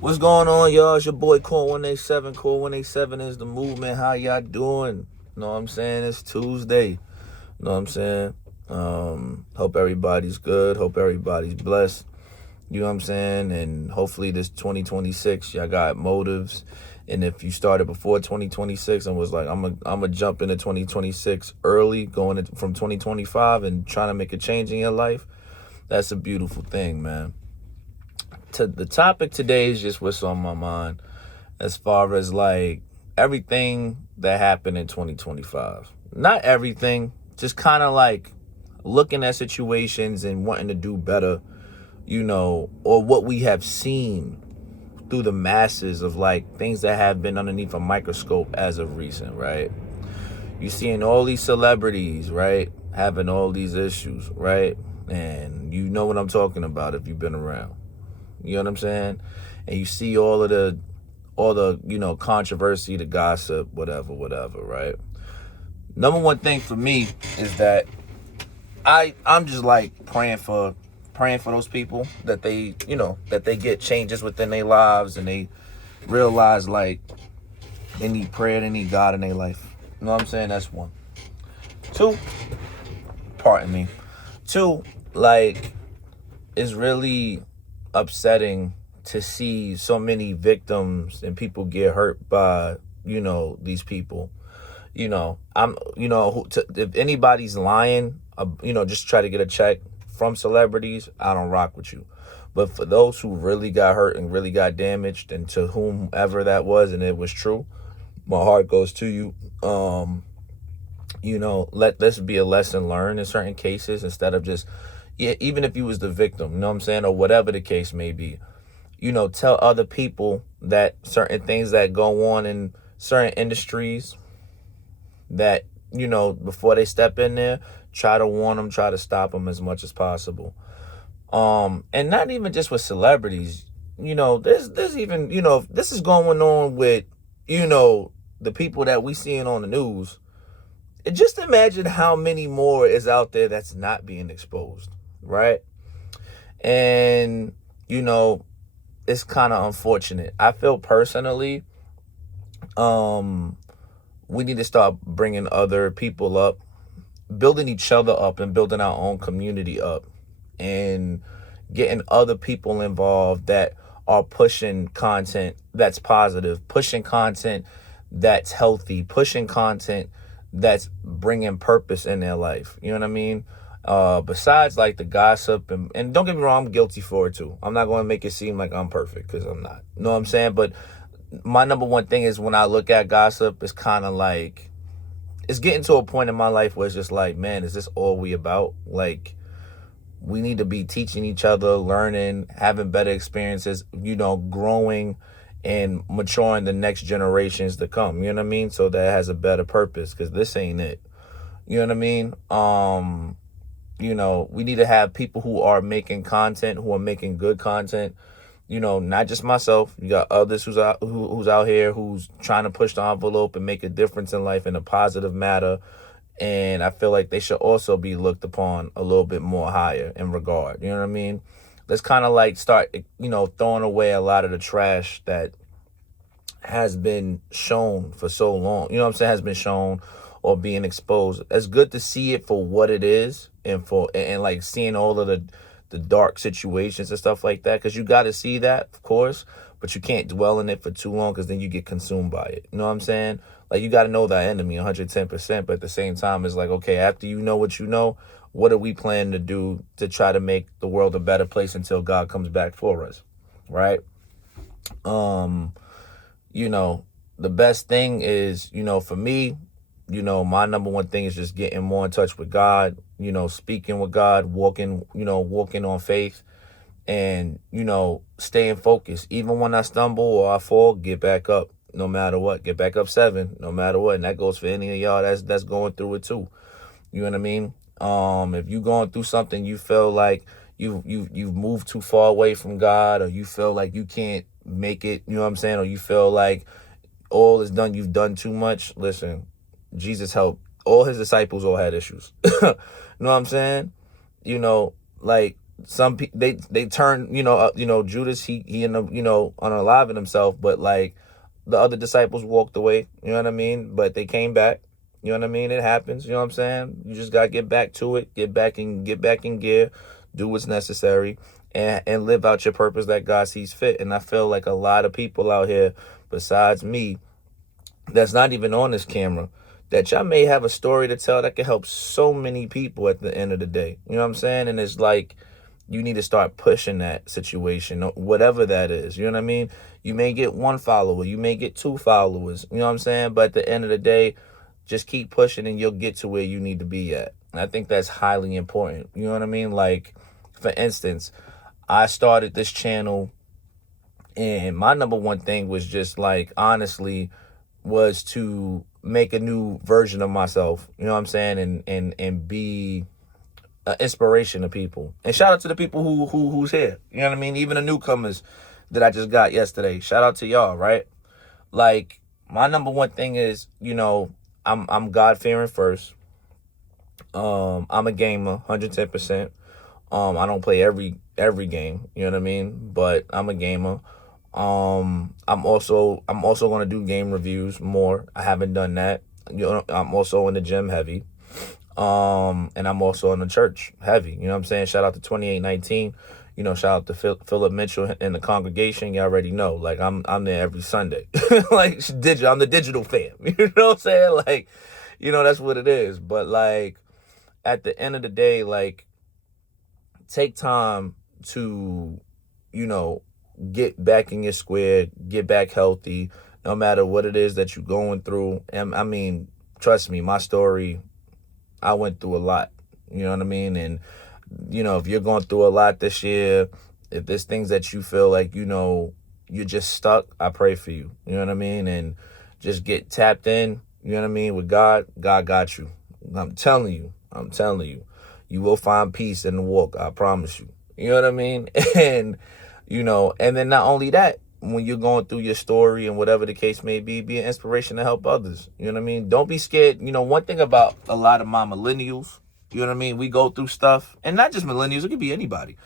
What's going on, y'all? It's your boy Core 187. Core 187 is the movement. How y'all doing? Know what I'm saying? It's Tuesday. Know what I'm saying? Hope everybody's good. Hope everybody's blessed. You know what I'm saying? And hopefully this 2026, y'all got motives. And if you started before 2026 and was like, I'm a jump into 2026 early, from 2025 and trying to make a change in your life, that's a beautiful thing, man. The topic today is just what's on my mind as far as like everything that happened in 2025. Not everything, just kind of like looking at situations and wanting to do better, or what we have seen through the masses of like things that have been underneath a microscope as of recent, right? You seeing all these celebrities, right, having all these issues, right? And you know what I'm talking about if you've been around. You know what I'm saying? And you see all the controversy, the gossip, whatever, right? Number one thing for me is that I'm just like praying for those people that they get changes within their lives and they realize like they need prayer, they need God in their life. You know what I'm saying? That's one. Two, pardon me. Two, like, it's really upsetting to see so many victims and people get hurt by these people. If anybody's lying, just try to get a check from celebrities, I don't rock with you. But for those who really got hurt and really got damaged, and to whomever that was and it was true, my heart goes to you. Let this be a lesson learned in certain cases, instead of just, yeah, even if you was the victim, you know what I'm saying, or whatever the case may be, tell other people that certain things that go on in certain industries, that, before they step in there, try to warn them, try to stop them as much as possible. And not even just with celebrities, there's even, this is going on with, the people that we seeing on the news. Just imagine how many more is out there that's not being exposed, right? And, it's kind of unfortunate. I feel personally, we need to start bringing other people up, building each other up, and building our own community up, and getting other people involved that are pushing content that's positive, pushing content that's healthy, pushing content that's bringing purpose in their life. You know what I mean? Besides like the gossip, and don't get me wrong, I'm guilty for it too. I'm not going to make it seem like I'm perfect, because I'm not. You know what I'm saying? But my number one thing is, when I look at gossip, it's kind of like, it's getting to a point in my life where it's just like, man, is this all we about? Like, we need to be teaching each other, learning, having better experiences, growing and maturing the next generations to come. You know what I mean? So that has a better purpose, because this ain't it. You know what I mean? We need to have people who are making content, who are making good content. Not just myself. You got others who's out here who's trying to push the envelope and make a difference in life in a positive manner. And I feel like they should also be looked upon a little bit more higher in regard. You know what I mean? Let's kind of like start, throwing away a lot of the trash that has been shown for so long. You know what I'm saying? Has been shown or being exposed. It's good to see it for what it is, and like seeing all of the dark situations and stuff like that, because you got to see that, of course, but you can't dwell in it for too long, because then you get consumed by it. You know what I'm saying? Like, you got to know that enemy 110%, but at the same time, it's like, okay, after you know what you know, what are we planning to do to try to make the world a better place until God comes back for us, right? The best thing is, for me, my number one thing is just getting more in touch with God, speaking with God, walking on faith, and, staying focused. Even when I stumble or I fall, get back up, no matter what. Get back up 7, no matter what. And that goes for any of y'all that's going through it too. You know what I mean? If you going through something, you feel like you've moved too far away from God, or you feel like you can't make it, you know what I'm saying? Or you feel like all is done, you've done too much. Listen, Jesus helped. All his disciples all had issues. You know what I'm saying? Like, some people they turn, Judas, he ended up, unaliving himself, but like the other disciples walked away, you know what I mean? But they came back. You know what I mean? It happens, you know what I'm saying? You just gotta get back to it, get back in gear, do what's necessary, and live out your purpose that God sees fit. And I feel like a lot of people out here, besides me, that's not even on this camera, that y'all may have a story to tell that can help so many people at the end of the day. You know what I'm saying? And it's like, you need to start pushing that situation, whatever that is. You know what I mean? You may get 1 follower, you may get 2 followers. You know what I'm saying? But at the end of the day, just keep pushing and you'll get to where you need to be at. And I think that's highly important. You know what I mean? Like, for instance, I started this channel and my number one thing was just like, honestly, was to make a new version of myself. You know what I'm saying? And be an inspiration to people. And shout out to the people who's here. You know what I mean? Even the newcomers that I just got yesterday. Shout out to y'all, right? Like, my number one thing is, I'm God fearing first. I'm a gamer, 110%. I don't play every game, you know what I mean? But I'm a gamer. I'm also gonna do game reviews more. I haven't done that. I'm also in the gym heavy. And I'm also in the church heavy. You know what I'm saying? Shout out to 2819. Shout out to Philip Mitchell and the congregation. You already know. Like, I'm there every Sunday. Like, I'm the digital fam. You know what I'm saying? Like, that's what it is. But like, at the end of the day, like, take time to, get back in your square, get back healthy, no matter what it is that you're going through. And I mean, trust me, my story, I went through a lot, you know what I mean? And, if you're going through a lot this year, if there's things that you feel like, you're just stuck, I pray for you, you know what I mean? And just get tapped in, you know what I mean, with God. God got you. I'm telling you, you will find peace in the walk. I promise you. You know what I mean? And, and then not only that, when you're going through your story and whatever the case may be an inspiration to help others. You know what I mean? Don't be scared. One thing about a lot of my millennials, you know what I mean? We go through stuff, and not just millennials, it could be anybody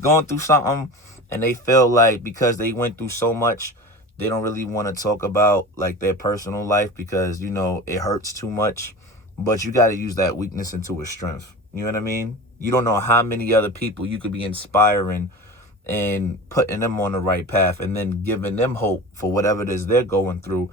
going through something, and they feel like because they went through so much, they don't really want to talk about like their personal life because, it hurts too much. But you got to use that weakness into a strength. You know what I mean? You don't know how many other people you could be inspiring and putting them on the right path and then giving them hope for whatever it is they're going through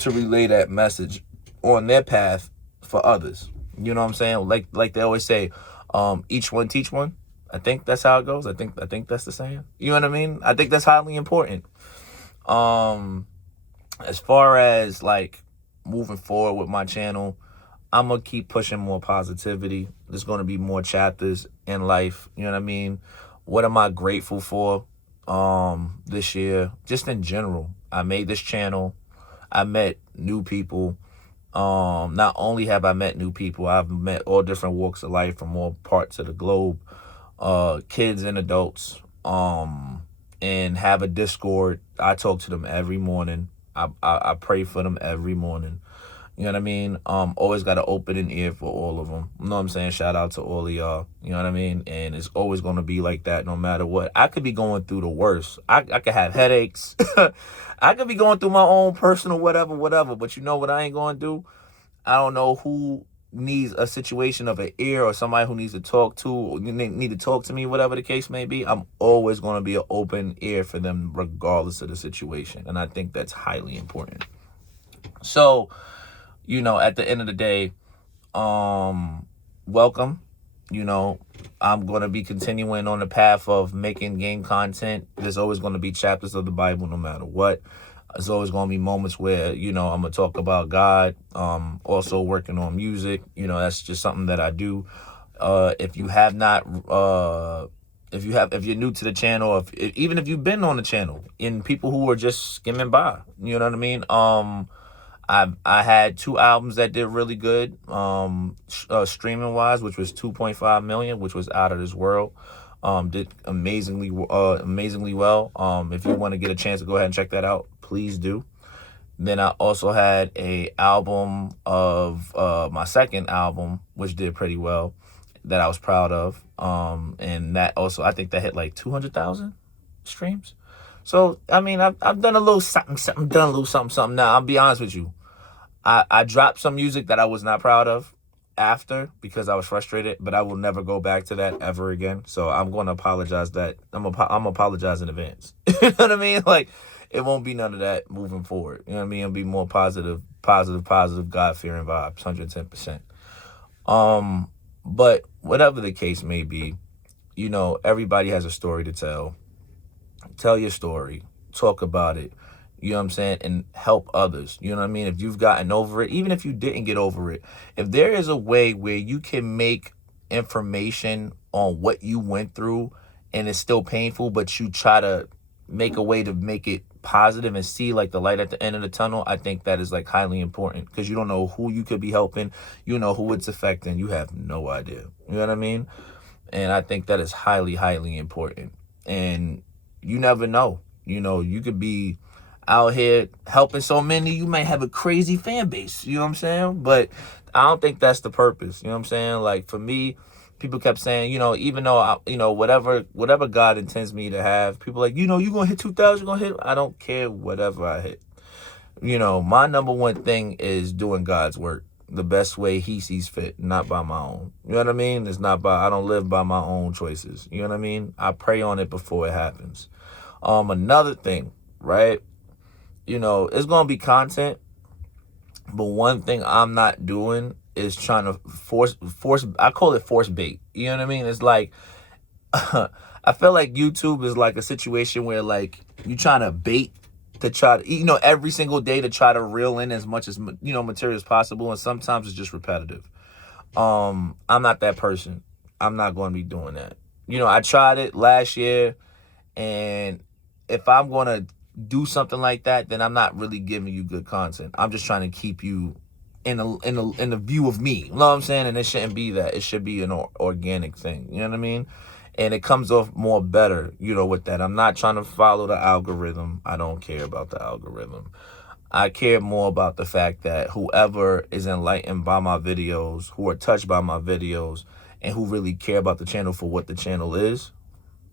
to relay that message on their path for others. You know what I'm saying? Like they always say, each one teach one. I think that's how it goes. I think that's the saying. You know what I mean? I think that's highly important. As far as like moving forward with my channel, I'm going to keep pushing more positivity. There's going to be more chapters in life. You know what I mean? What am I grateful for this year? Just in general, I made this channel. I met new people. Not only have I met new people, I've met all different walks of life from all parts of the globe, kids and adults, and have a Discord. I talk to them every morning. I pray for them every morning. You know what I mean? Always got an open ear for all of them. You know what I'm saying? Shout out to all of y'all. You know what I mean? And it's always going to be like that no matter what. I could be going through the worst. I could have headaches. I could be going through my own personal whatever. But you know what I ain't going to do? I don't know who needs a situation of an ear or somebody who needs to talk to, or need to talk to me, whatever the case may be. I'm always going to be an open ear for them regardless of the situation. And I think that's highly important. So, at the end of the day, welcome. I'm going to be continuing on the path of making game content. There's always going to be chapters of the Bible no matter what. There's always going to be moments where, I'm going to talk about God. Also working on music. That's just something that I do. If you have not, if you're new to the channel, even if you've been on the channel, and people who are just skimming by, you know what I mean? I had 2 albums that did really good, streaming wise, which was 2.5 million, which was out of this world. Did amazingly well. If you want to get a chance to go ahead and check that out, please do. Then I also had a album of my second album, which did pretty well. that I was proud of. And that also, I think that hit like 200,000 streams. So, I mean, I've done a little something, done a little something. Now, I'll be honest with you. I dropped some music that I was not proud of after because I was frustrated, but I will never go back to that ever again. So I'm going to apologize that I'm apologize in advance. You know what I mean? Like, it won't be none of that moving forward. You know what I mean? It'll be more positive, God-fearing vibes, 110%. But whatever the case may be, you know, everybody has a story to tell. Tell your story, talk about it, you know what I'm saying, and help others. You know what I mean? If you've gotten over it, even if you didn't get over it, if there is a way where you can make information on what you went through and it's still painful, but you try to make a way to make it positive and see like the light at the end of the tunnel, I think that is like highly important, because you don't know who you could be helping, you know who it's affecting, you have no idea. You know what I mean? And I think that is highly, highly important. And you never know. You know, you could be out here helping so many, you might have a crazy fan base. You know what I'm saying? But I don't think that's the purpose. You know what I'm saying? Like, for me, people kept saying, you know, even though, whatever God intends me to have, people like, you know, you're going to hit 2,000, you're going to hit. I don't care whatever I hit. You know, my number one thing is doing God's work the best way he sees fit, not by my own. You know what I mean? I don't live by my own choices. You know what I mean? I pray on it before it happens. Another thing, right? You know, it's going to be content, but one thing I'm not doing is trying to force, I call it force bait. You know what I mean? It's like, I feel like YouTube is like a situation where like you trying to bait to try to, you know, every single day to try to reel in as much as, you know, material as possible. And sometimes it's just repetitive. I'm not that person. I'm not going to be doing that. You know, I tried it last year, and if I'm going to do something like that, then I'm not really giving you good content. I'm just trying to keep you in the view of me. You know what I'm saying? And it shouldn't be that. It should be an organic thing. You know what I mean? And it comes off more better, you know, with that. I'm not trying to follow the algorithm. I don't care about the algorithm. I care more about the fact that whoever is enlightened by my videos, who are touched by my videos, and who really care about the channel for what the channel is,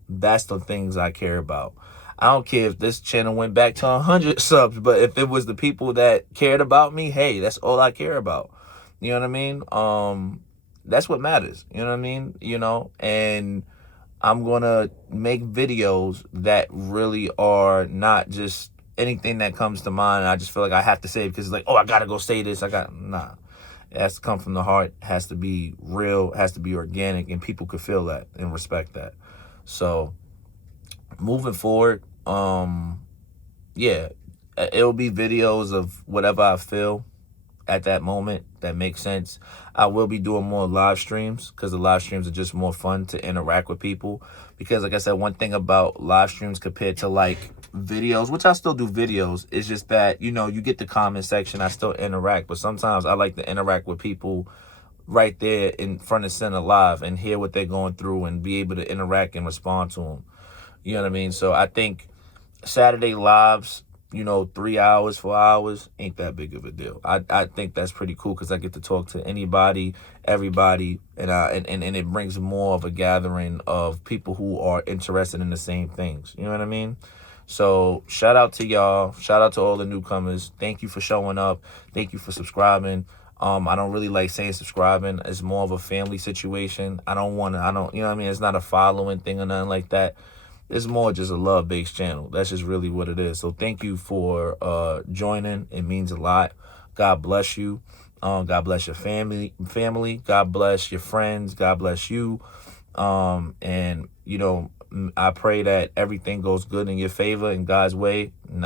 that's the things I care about. I don't care if this channel went back to 100 subs, but if it was the people that cared about me, hey, that's all I care about. You know what I mean? That's what matters. You know what I mean? You know, and I'm going to make videos that really are not just anything that comes to mind. I just feel like I have to say it because it's like, oh, I got to go say this. Nah. It has to come from the heart, has to be real, has to be organic, and people could feel that and respect that. So moving forward, yeah, it'll be videos of whatever I feel at that moment that makes sense. I will be doing more live streams because the live streams are just more fun to interact with people. Because like I said, one thing about live streams compared to like videos, which I still do videos, is just that, you know, you get the comment section, I still interact, but sometimes I like to interact with people right there in front of center live and hear what they're going through and be able to interact and respond to them. You know what I mean? So I think Saturday lives, you know, 3 hours, 4 hours, ain't that big of a deal. I think that's pretty cool because I get to talk to anybody, everybody, and it brings more of a gathering of people who are interested in the same things. You know what I mean? So shout out to y'all. Shout out to all the newcomers. Thank you for showing up. Thank you for subscribing. I don't really like saying subscribing. It's more of a family situation. You know what I mean? It's not a following thing or nothing like that. It's more just a love-based channel. That's just really what it is. So thank you for joining. It means a lot. God bless you. God bless your family. God bless your friends. God bless you. And, you know, I pray that everything goes good in your favor in God's way, in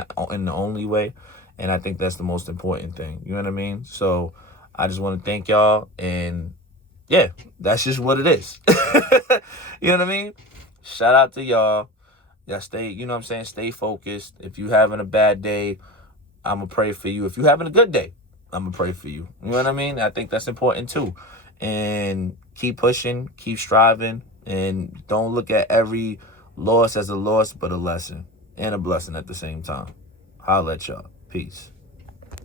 the only way. And I think that's the most important thing. You know what I mean? So I just want to thank y'all. And, yeah, that's just what it is. You know what I mean? Shout out to y'all. Y'all stay, you know what I'm saying? Stay focused. If you having a bad day, I'm going to pray for you. If you having a good day, I'm going to pray for you. You know what I mean? I think that's important too. And keep pushing, keep striving, and don't look at every loss as a loss, but a lesson and a blessing at the same time. Holla at y'all. Peace.